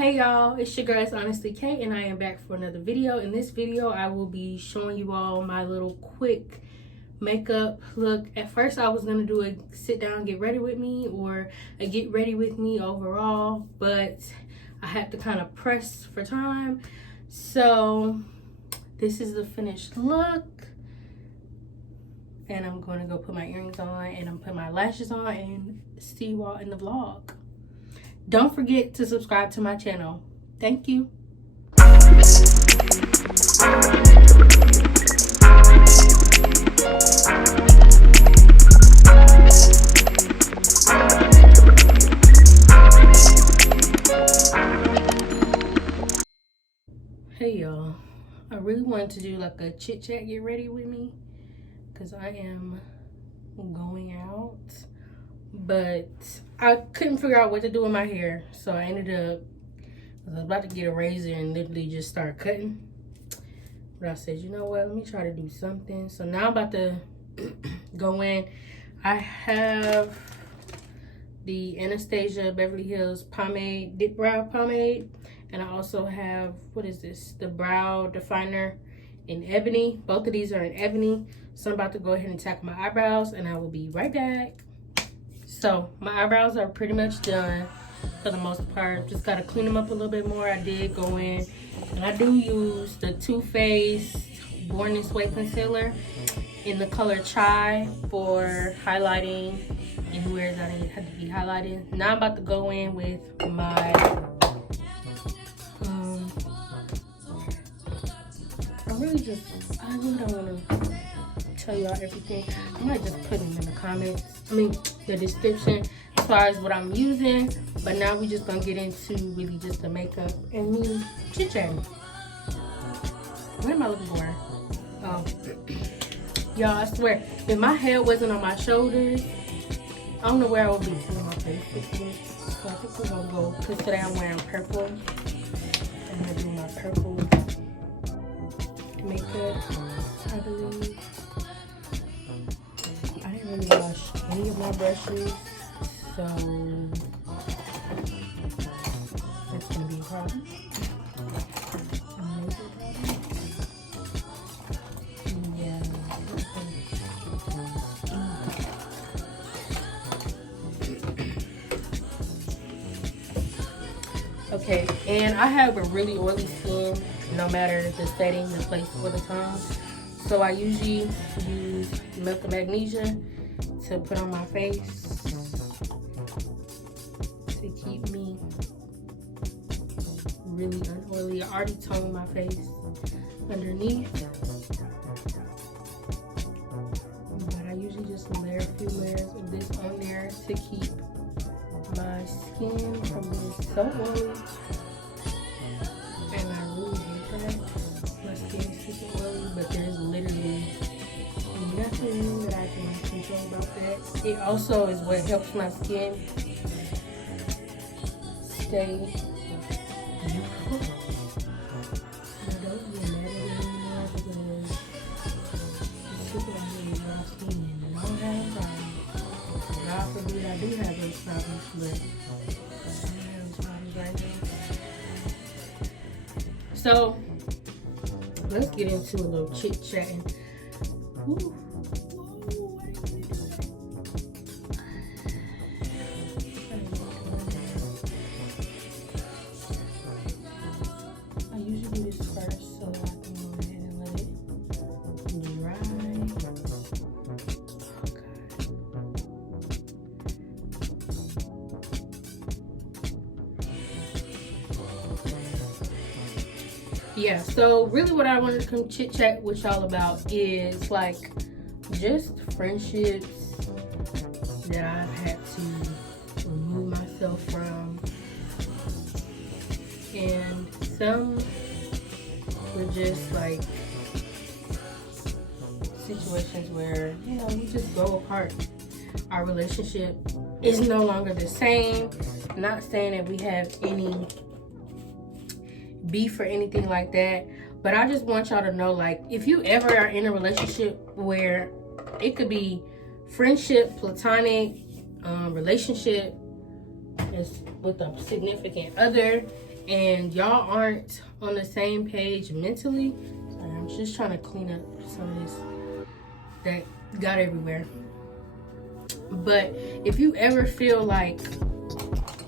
Hey y'all, it's your girl ItsHonestlyKay, and I am back for another video. In this video, I will be showing you all my little quick makeup look. At first, I was gonna do a sit down, get ready with me, or a get ready with me overall, but I had to kind of press for time. So this is the finished look, and I'm gonna go put my earrings on, and I'm putting my lashes on, and see you all in the vlog. Don't forget to subscribe to my channel. Thank you. Hey y'all, I really wanted to do like a chit chat get ready with me because I am going out, but I couldn't figure out what to do with my hair, so I ended up, I was about to get a razor and literally just start cutting, but I said, you know what, let me try to do something. So now I'm about to go in. I have the Anastasia Beverly Hills pomade, dip brow pomade, and I also have, what is this, the brow definer in ebony. Both of these are in ebony. So I'm about to go ahead and tackle my eyebrows, and I will be right back. So my eyebrows are pretty much done for the most part. Just gotta clean them up a little bit more. I did go in, and I do use the Too Faced Born This Way concealer in the color Chai for highlighting anywhere that I had to be highlighted. Now I'm about to go in with my I really don't want to tell y'all everything. I might just put them in the comments, the description, as far as what I'm using. But now we just gonna get into really just the makeup and me chit chatting. What am I looking for? Oh, y'all, I swear, if my head wasn't on my shoulders, I don't know where I would be. So I think we're gonna go, because today I'm wearing purple. I'm gonna do my purple makeup, I believe. I didn't really wash any of my brushes, so that's gonna be a problem. Yeah. Okay, and I have a really oily skin, no matter the setting, the place, or the time. So I usually use milk and magnesia to put on my face to keep me really unoily. I already toned my face underneath, but I usually just layer a few layers of this on there to keep my skin from being so oily. And I really hate that. My skin is super oily, but there's literally nothing that I can control about that. It also is what helps my skin stay youthful. I don't get mad at it anymore because it's super oily dry skin, and I don't have problems. God forbid I do have those problems, but I don't have those problems right now. So let's get into a little chit chatting. I usually do this first so I can go ahead and let it dry. Yeah, so really what I wanted to come chit chat with y'all about is like just friendships that I've had to remove myself from, and some were just like situations where, you know, we just go apart. Our relationship is no longer the same. Not saying that we have any beef or anything like that, but I just want y'all to know, like, if you ever are in a relationship where it could be friendship, platonic, relationship is with a significant other, and y'all aren't on the same page mentally. Sorry, I'm just trying to clean up some of this that got everywhere. But if you ever feel like,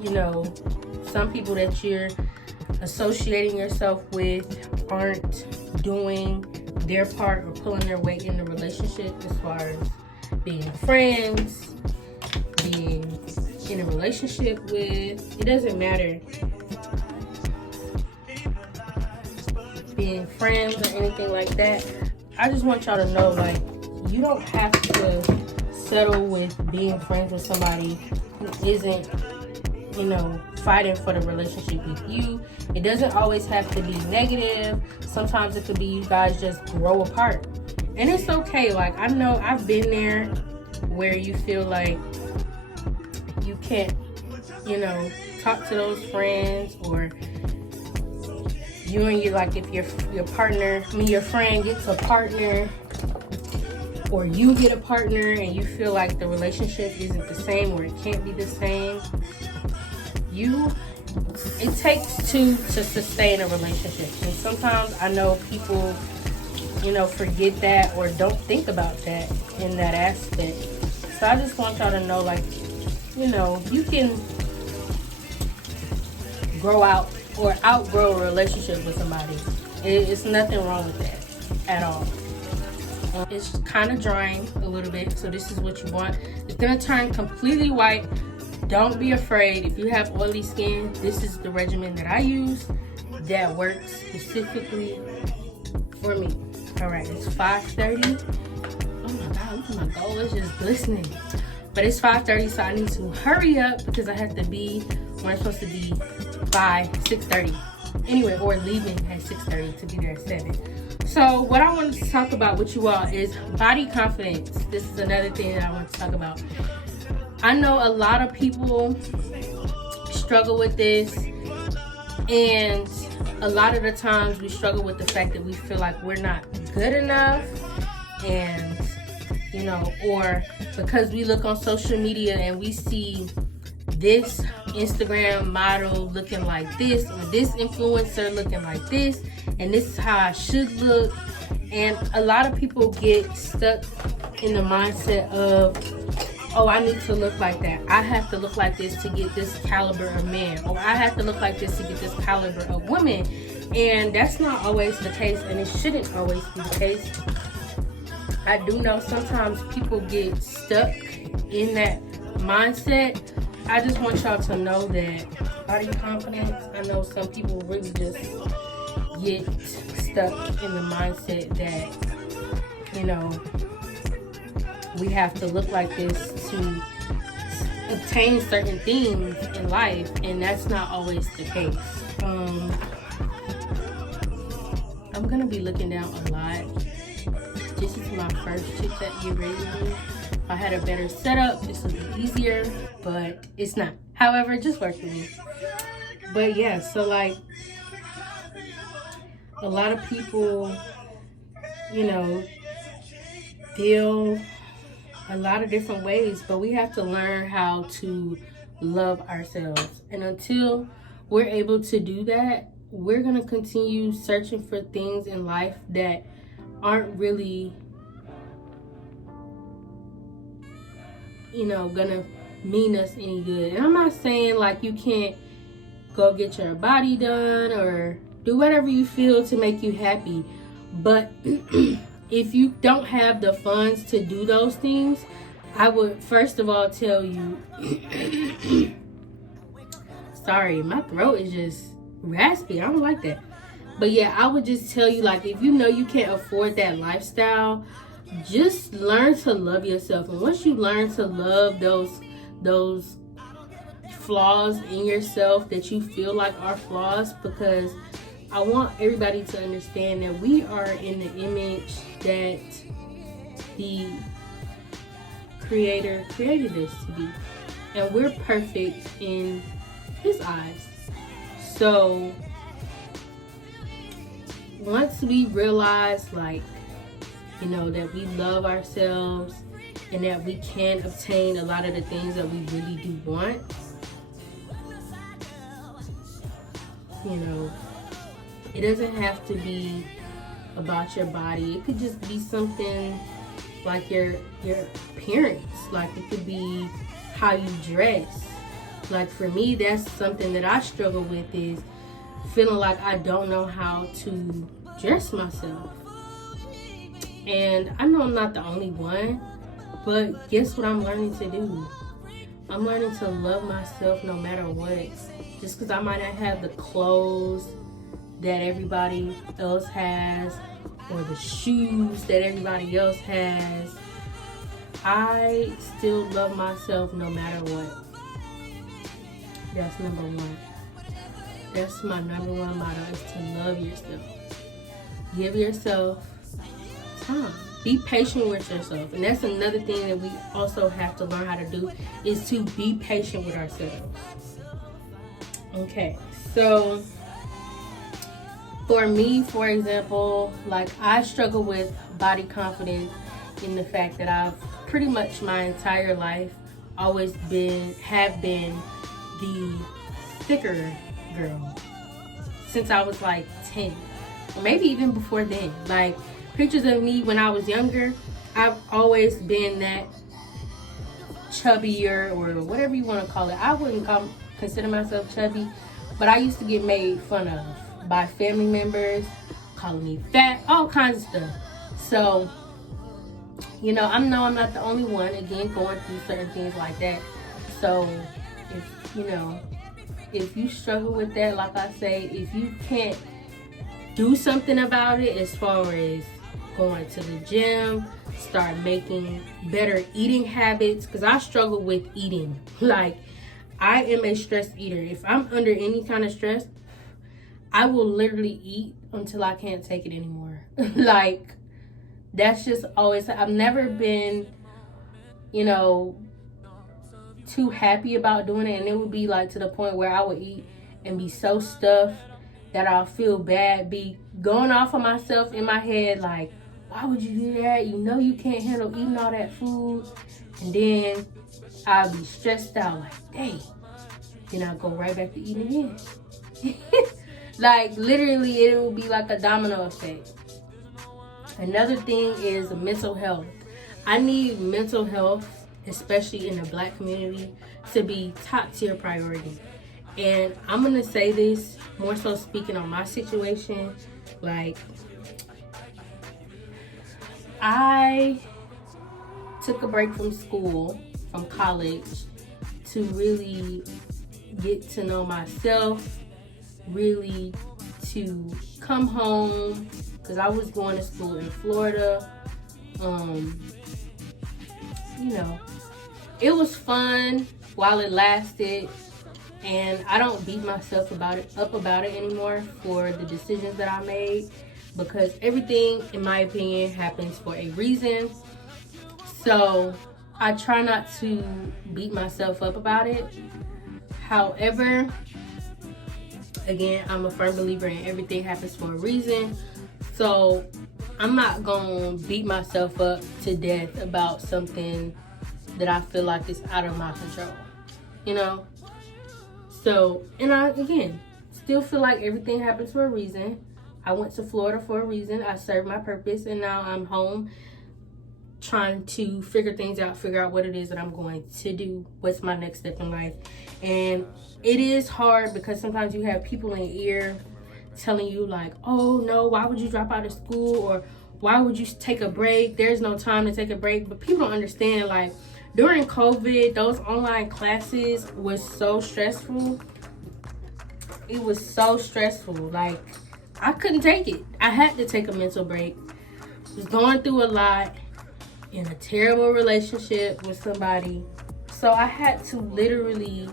you know, some people that you're associating yourself with aren't doing their part or pulling their weight in the relationship, as far as being friends, being in a relationship with, it doesn't matter, being friends or anything like that, I just want y'all to know, like, you don't have to settle with being friends with somebody who isn't, you know, fighting for the relationship with you. It doesn't always have to be negative. Sometimes it could be you guys just grow apart, and it's okay. Like, I know I've been there where you feel like you can't, you know, talk to those friends, or you and you, like, if your partner, I mean your friend gets a partner, or you get a partner and you feel like the relationship isn't the same, or it can't be the same. It takes two to sustain a relationship. And sometimes I know people, you know, forget that or don't think about that in that aspect. So I just want y'all to know, like, you know, you can grow out or outgrow a relationship with somebody. It's nothing wrong with that at all. It's kind of drying a little bit, so this is what you want. It's gonna turn completely white. Don't be afraid. If you have oily skin, this is the regimen that I use that works specifically for me. All right, it's 5:30. Oh my God, look at my goal, it's just glistening. But it's 5:30, so I need to hurry up because I have to be where I'm supposed to be by 6:30. Anyway, or leaving at 6:30 to be there at 7. So what I wanted to talk about with you all is body confidence. This is another thing that I want to talk about. I know a lot of people struggle with this, and a lot of the times we struggle with the fact that we feel like we're not good enough, and, you know, or because we look on social media and we see this Instagram model looking like this, or this influencer looking like this, and this is how I should look. And a lot of people get stuck in the mindset of, oh, I need to look like that. I have to look like this to get this caliber of man, or I have to look like this to get this caliber of woman. And that's not always the case, and it shouldn't always be the case. I do know sometimes people get stuck in that mindset. I just want y'all to know that body confidence, I know some people really just get stuck in the mindset that, you know, we have to look like this to obtain certain things in life, and that's not always the case. I'm gonna be looking down a lot. This is my first Chit Chat GRWM. If I had a better setup, this would be easier, but it's not. However, just work with me. But yeah, so like, a lot of people, you know, feel a lot of different ways, but we have to learn how to love ourselves. And until we're able to do that, we're going to continue searching for things in life that aren't really, you know, going to mean us any good. And I'm not saying like you can't go get your body done or do whatever you feel to make you happy, but if you don't have the funds to do those things, I would first of all tell you, sorry, my throat is just raspy. I don't like that. But yeah, I would just tell you, like, if you know you can't afford that lifestyle, just learn to love yourself. And once you learn to love those flaws in yourself that you feel like are flaws, because I want everybody to understand that we are in the image that the Creator created us to be, and we're perfect in His eyes. So once we realize, like, you know, that we love ourselves and that we can obtain a lot of the things that we really do want, you know, it doesn't have to be about your body. It could just be something like your appearance. Like, it could be how you dress. Like, for me, that's something that I struggle with, is feeling like I don't know how to dress myself. And I know I'm not the only one, but guess what I'm learning to do? I'm learning to love myself no matter what. Just because I might not have the clothes that everybody else has, or the shoes that everybody else has, I still love myself no matter what. That's number one. That's my number one motto, is to love yourself. Give yourself time. Be patient with yourself. And that's another thing that we also have to learn how to do, is to be patient with ourselves. Okay, so for me, for example, like, I struggle with body confidence in the fact that I've pretty much my entire life always have been the thicker girl since I was like 10, or maybe even before then. Like, pictures of me when I was younger, I've always been that chubbier, or whatever you want to call it. I wouldn't consider myself chubby, but I used to get made fun of by family members, calling me fat, all kinds of stuff. So, you know, I'm not the only one, again, going through certain things like that. So, if you struggle with that, like I say, if you can't do something about it, as far as going to the gym, start making better eating habits, because I struggle with eating. Like, I am a stress eater. If I'm under any kind of stress, I will literally eat until I can't take it anymore. Like, that's just always, I've never been, too happy about doing it. And it would be like to the point where I would eat and be so stuffed that I'll feel bad, be going off of myself in my head, like, why would you do that? You know you can't handle eating all that food. And then I'll be stressed out, like, dang. Then I'll go right back to eating again. Like, literally, it will be like a domino effect. Another thing is mental health. I need mental health, especially in the Black community, to be top tier priority. And I'm going to say this more so speaking on my situation. Like, I took a break from school, from college, to really get to know myself, really to come home, because I was going to school in Florida. It was fun while it lasted, and I don't beat myself up about it anymore for the decisions that I made, because everything, in my opinion, happens for a reason. So I try not to beat myself up about it. However, again, I'm a firm believer in everything happens for a reason. So I'm not going to beat myself up to death about something that I feel like is out of my control, So, and I, again, still feel like everything happens for a reason. I went to Florida for a reason. I served my purpose, and now I'm home trying to figure out what it is that I'm going to do. What's my next step in life? And it is hard, because sometimes you have people in your ear telling you, like, oh no, why would you drop out of school? Or why would you take a break? There's no time to take a break. But people don't understand, like, during COVID, those online classes was so stressful. It was so stressful. Like, I couldn't take it. I had to take a mental break. I was going through a lot, in a terrible relationship with somebody. So I had to literally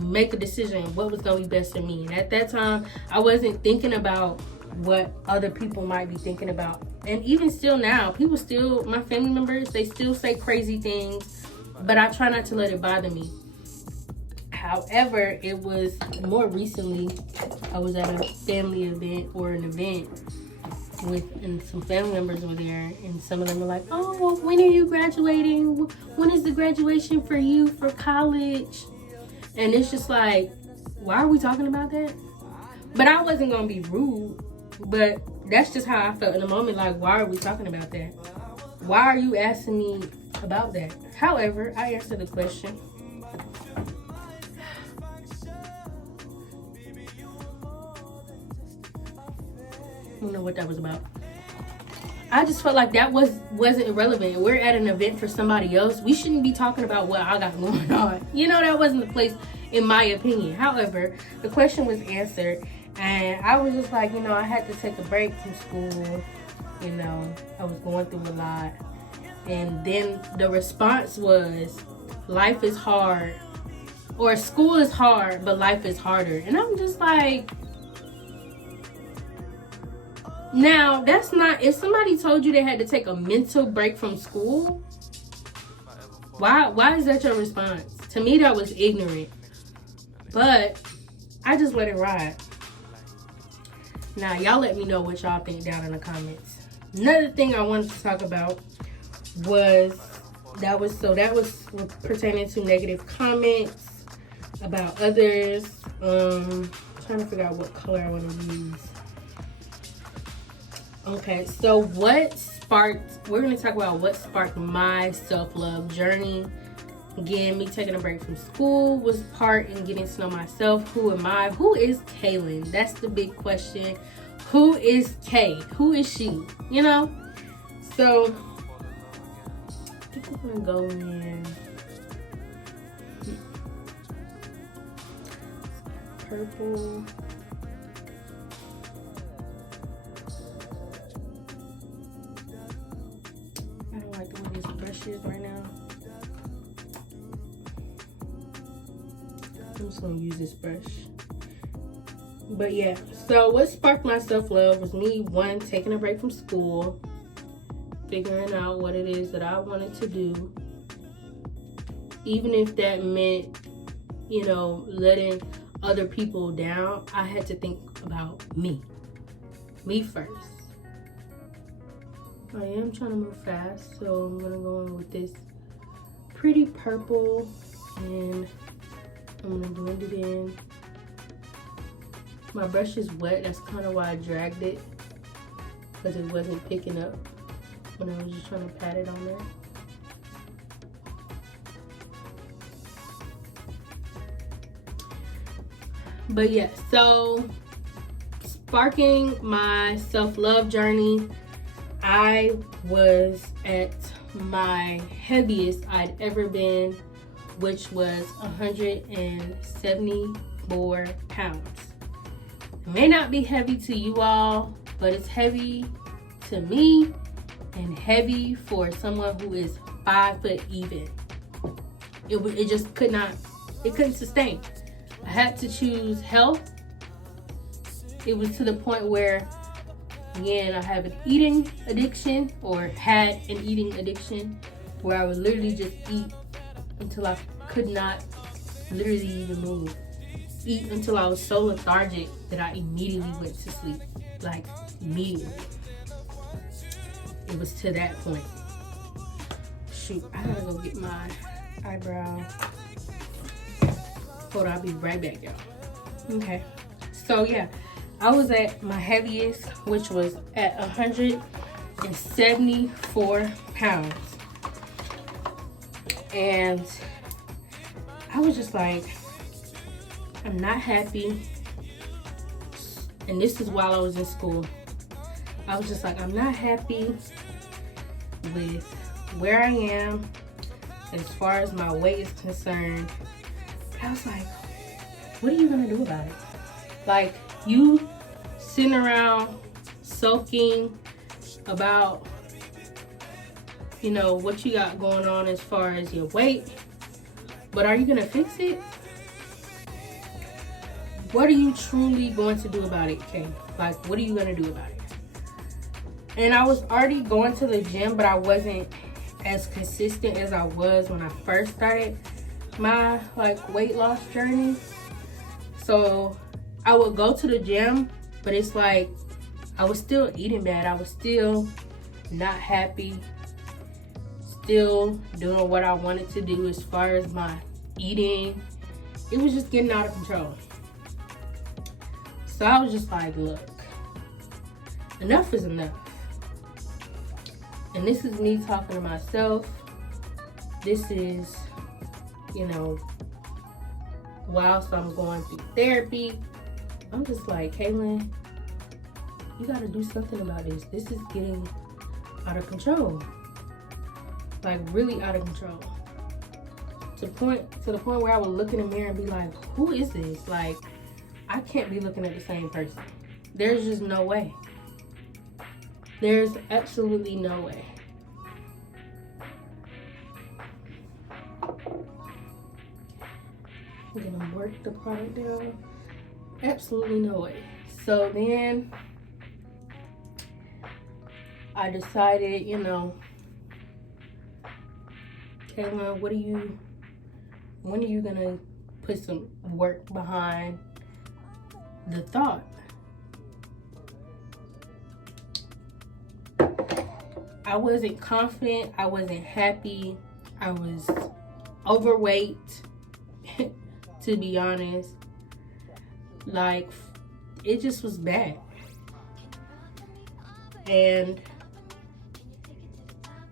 make a decision what was going to be best for me. And at that time, I wasn't thinking about what other people might be thinking about. And even still now, my family members, they still say crazy things, but I try not to let it bother me. However, it was more recently, I was at a family event, or an event and some family members were there, and some of them were like, oh, well, when are you graduating? When is the graduation for you for college? And it's just like, why are we talking about that? But I wasn't gonna be rude. But that's just how I felt in the moment. Like, why are we talking about that? Why are you asking me about that? However, I answered the question. I don't know what that was about. I just felt like that wasn't irrelevant. We're at an event for somebody else. We shouldn't be talking about what I got going on. You know, that wasn't the place, in my opinion. However, the question was answered, and I was just like, you know, I had to take a break from school. You know, I was going through a lot. And then the response was, life is hard. Or school is hard, but life is harder. And I'm just like, now, that's not, if somebody told you they had to take a mental break from school, why is that your response? To me, that was ignorant. But I just let it ride. Now, y'all let me know what y'all think down in the comments. Another thing I wanted to talk about was, that was pertaining to negative comments about others. I'm trying to figure out what color I want to use. Okay, so we're going to talk about what sparked my self-love journey. Again, me taking a break from school was part in getting to know myself. Who am I? Who is Kaylin? That's the big question. Who is Kay? Who is she? You know? So, I think we're going to go in purple. I don't like the way this brush is right now. I'm just gonna use this brush. But yeah, so what sparked my self-love was me, one, taking a break from school, figuring out what it is that I wanted to do. Even if that meant, you know, letting other people down, I had to think about me first. I am trying to move fast, so I'm gonna go in with this pretty purple, and I'm gonna blend it in. My brush is wet, that's kind of why I dragged it, because it wasn't picking up when I was just trying to pat it on there. But yeah, so sparking my self-love journey, I was at my heaviest I'd ever been, which was 174 pounds. It may not be heavy to you all, but it's heavy to me and heavy for someone who is 5 foot even. It just couldn't sustain. I had to choose health. It was to the point where, again, I have an eating addiction, or had an eating addiction, where I would literally just eat until I could not literally even move. Eat until I was so lethargic that I immediately went to sleep. Like, immediately. It was to that point. Shoot, I gotta go get my eyebrow. Hold on, I'll be right back, y'all. Okay. So, yeah. I was at my heaviest, which was at 174 pounds. And I was just like, I'm not happy. And this is while I was in school. I was just like, I'm not happy with where I am as far as my weight is concerned. I was like, what are you gonna do about it? Like, you sitting around sulking about, you know, what you got going on as far as your weight, but are you gonna fix it? What are you truly going to do about it, Kay? Like, what are you gonna do about it? And I was already going to the gym, but I wasn't as consistent as I was when I first started my weight loss journey. So I would go to the gym, but it's like I was still eating bad. I was still not happy, still doing what I wanted to do as far as my eating. It was just getting out of control. So I was just like, look, enough is enough. And this is me talking to myself. This is, you know, whilst I'm going through therapy, I'm just like, Kaylin, you gotta do something about this. This is getting out of control. Like, really out of control. To the point where I would look in the mirror and be like, who is this? Like, I can't be looking at the same person. There's just no way. There's absolutely no way. I'm gonna work the product down. Absolutely no way. So then I decided, you know, Kaylin, when are you gonna put some work behind the thought? I wasn't confident. I wasn't happy. I was overweight, to be honest. Like, it just was bad. And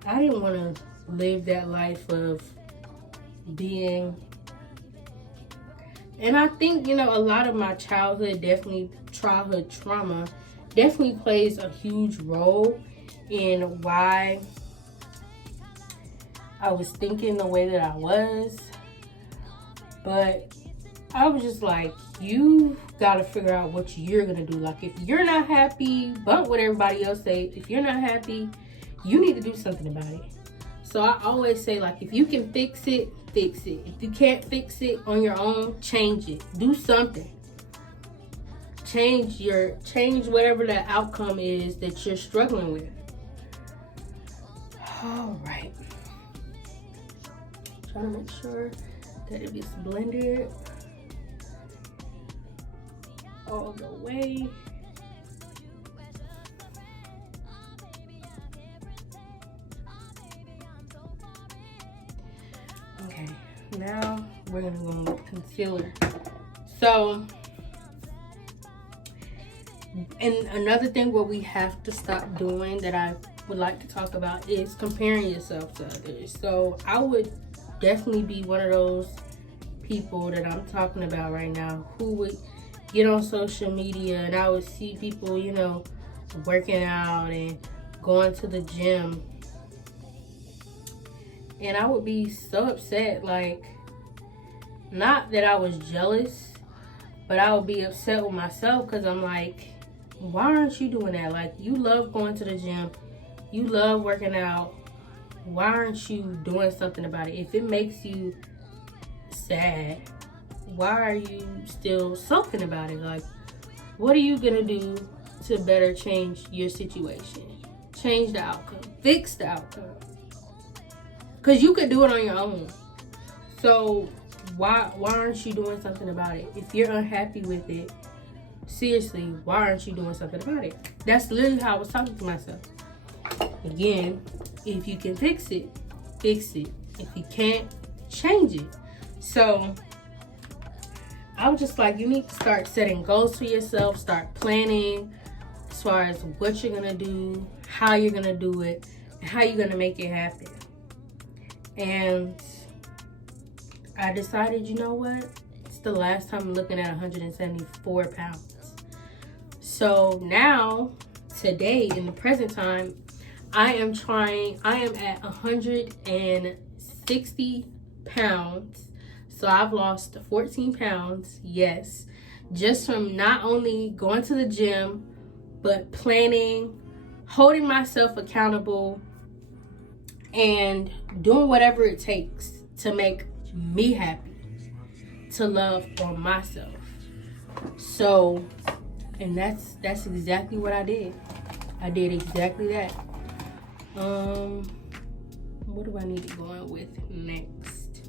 I didn't want to live that life of being, and I think, you know, a lot of my childhood trauma definitely plays a huge role in why I was thinking the way that I was. But I was just like, you gotta figure out what you're gonna do. Like, if you're not happy, bump what everybody else say. If you're not happy, you need to do something about it. So I always say, like, if you can fix it, fix it. If you can't fix it on your own, change it. Do something. Change whatever the outcome is that you're struggling with. All right. Trying to make sure that it gets blended all the way. Okay, now we're gonna go with concealer. So, and another thing what we have to stop doing that I would like to talk about is comparing yourself to others. So I would definitely be one of those people that I'm talking about right now who would get on social media and I would see people, you know, working out and going to the gym, and I would be so upset. Like, not that I was jealous, but I would be upset with myself because I'm like, why aren't you doing that? Like, you love going to the gym, you love working out. Why aren't you doing something about it? If it makes you sad, why are you still sulking about it? Like, what are you gonna do to better change your situation? Change the outcome, fix the outcome. Because you could do it on your own. So why aren't you doing something about it? If you're unhappy with it, seriously, why aren't you doing something about it? That's literally how I was talking to myself. Again, if you can fix it, fix it. If you can't, change it. So I was just like, you need to start setting goals for yourself, start planning as far as what you're gonna do, how you're gonna do it, and how you're gonna make it happen. And I decided, you know what? It's the last time I'm looking at 174 pounds. So now, today, in the present time, I am at 160 pounds. So I've lost 14 pounds, yes. Just from not only going to the gym, but planning, holding myself accountable, and doing whatever it takes to make me happy, to love on myself. So, and that's exactly what I did. I did exactly that. What do I need to go on with next?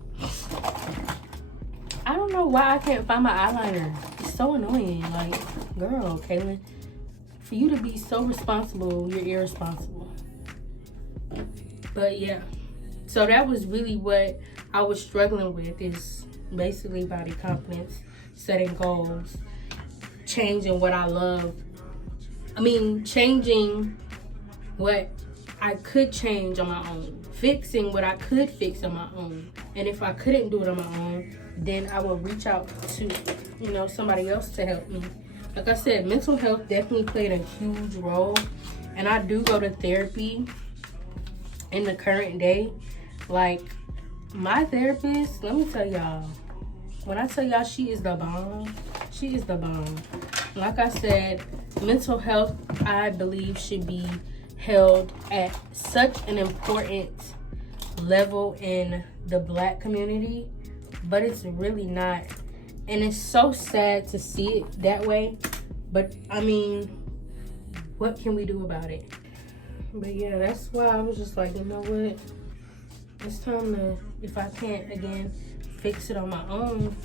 I don't know why I can't find my eyeliner. It's so annoying. Like, girl, Kaylin, for you to be so responsible, you're irresponsible. But yeah, so that was really what I was struggling with, is basically body confidence, setting goals, changing what I love. Changing what I could change on my own, fixing what I could fix on my own. And if I couldn't do it on my own, then I will reach out to, somebody else to help me. Like I said, mental health definitely played a huge role. And I do go to therapy in the current day. Like, my therapist, let me tell y'all, when I tell y'all she is the bomb, she is the bomb. Like I said, mental health, I believe, should be held at such an important level in the Black community, but it's really not. And it's so sad to see it that way. But what can we do about it? But yeah, that's why I was just like, you know what? It's time to, if I can't, again, fix it on my own,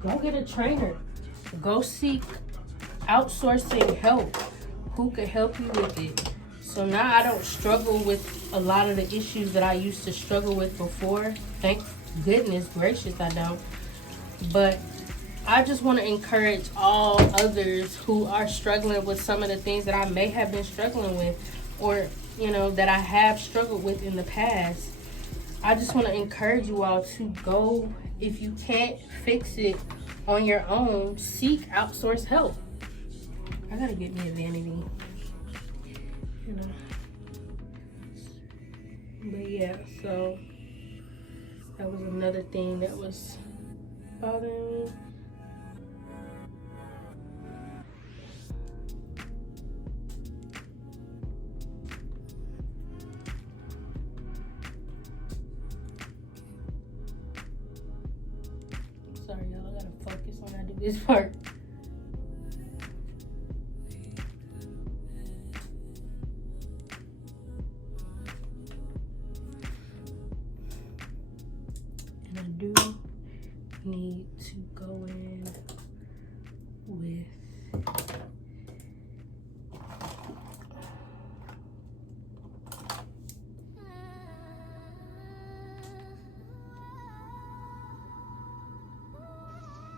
go get a trainer. Go seek outsourcing help. Who could help you with it? So now I don't struggle with a lot of the issues that I used to struggle with before. Thank goodness gracious I don't. But I just want to encourage all others who are struggling with some of the things that I may have been struggling with, or that I have struggled with in the past. I just want to encourage you all to go, if you can't fix it on your own, seek outsourced help. I gotta get me a vanity, But yeah, so that was another thing that was bothering me. Sorry, y'all, I gotta focus when I do this part. And I do need to go in with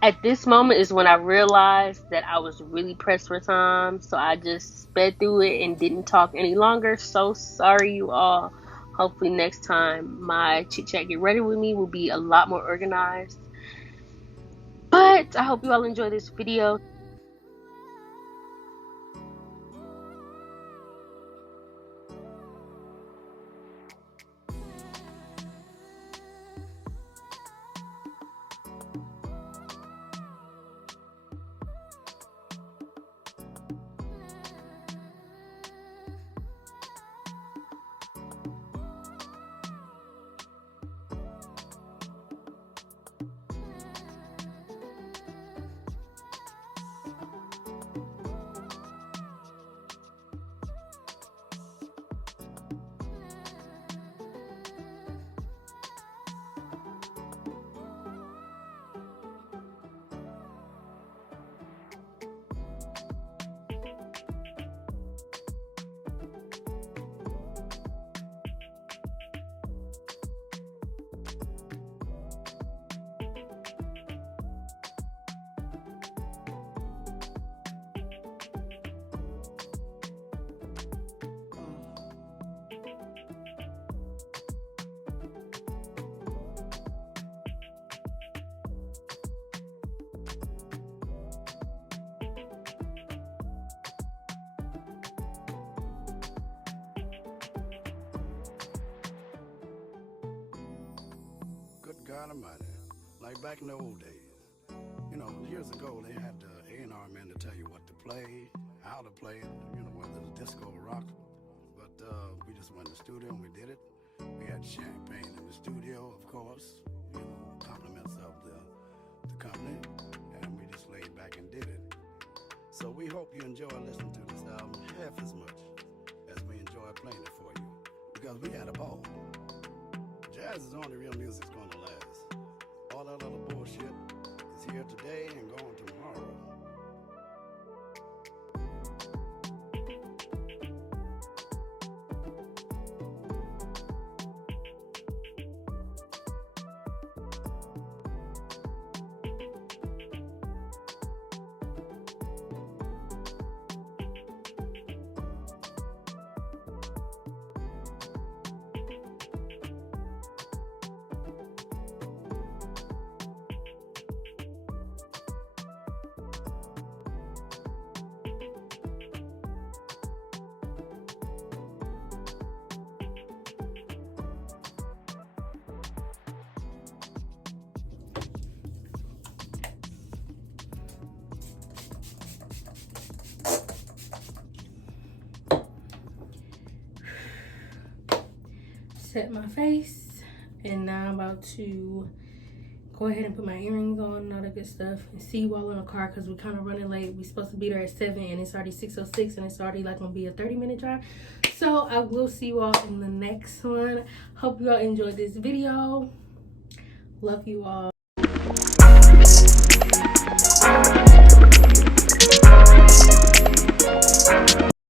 At this moment is when I realized that I was really pressed for time, so I just sped through it and didn't talk any longer. So sorry, you all. Hopefully next time my Chit Chat Get Ready With Me will be a lot more organized. But I hope you all enjoy this video. God Almighty, like back in the old days. Years ago they had the A&R man to tell you what to play, how to play it, whether it's disco or rock. But we just went to the studio and we did it. We had champagne in the studio, of course, compliments of the company, and we just laid back and did it. So we hope you enjoy listening to this album half as much as we enjoy playing it for you, because we had a ball. Jazz is the only real music's gonna last. All that other bullshit is here today and gone tomorrow. set my face, and now I'm about to go ahead and put my earrings on and all that good stuff, and see you all in the car because we're kind of running late. We're supposed to be there at 7 and it's already 6:06, and it's already like gonna be a 30-minute drive. So I will see you all in the next one. Hope you all enjoyed this video. Love you all.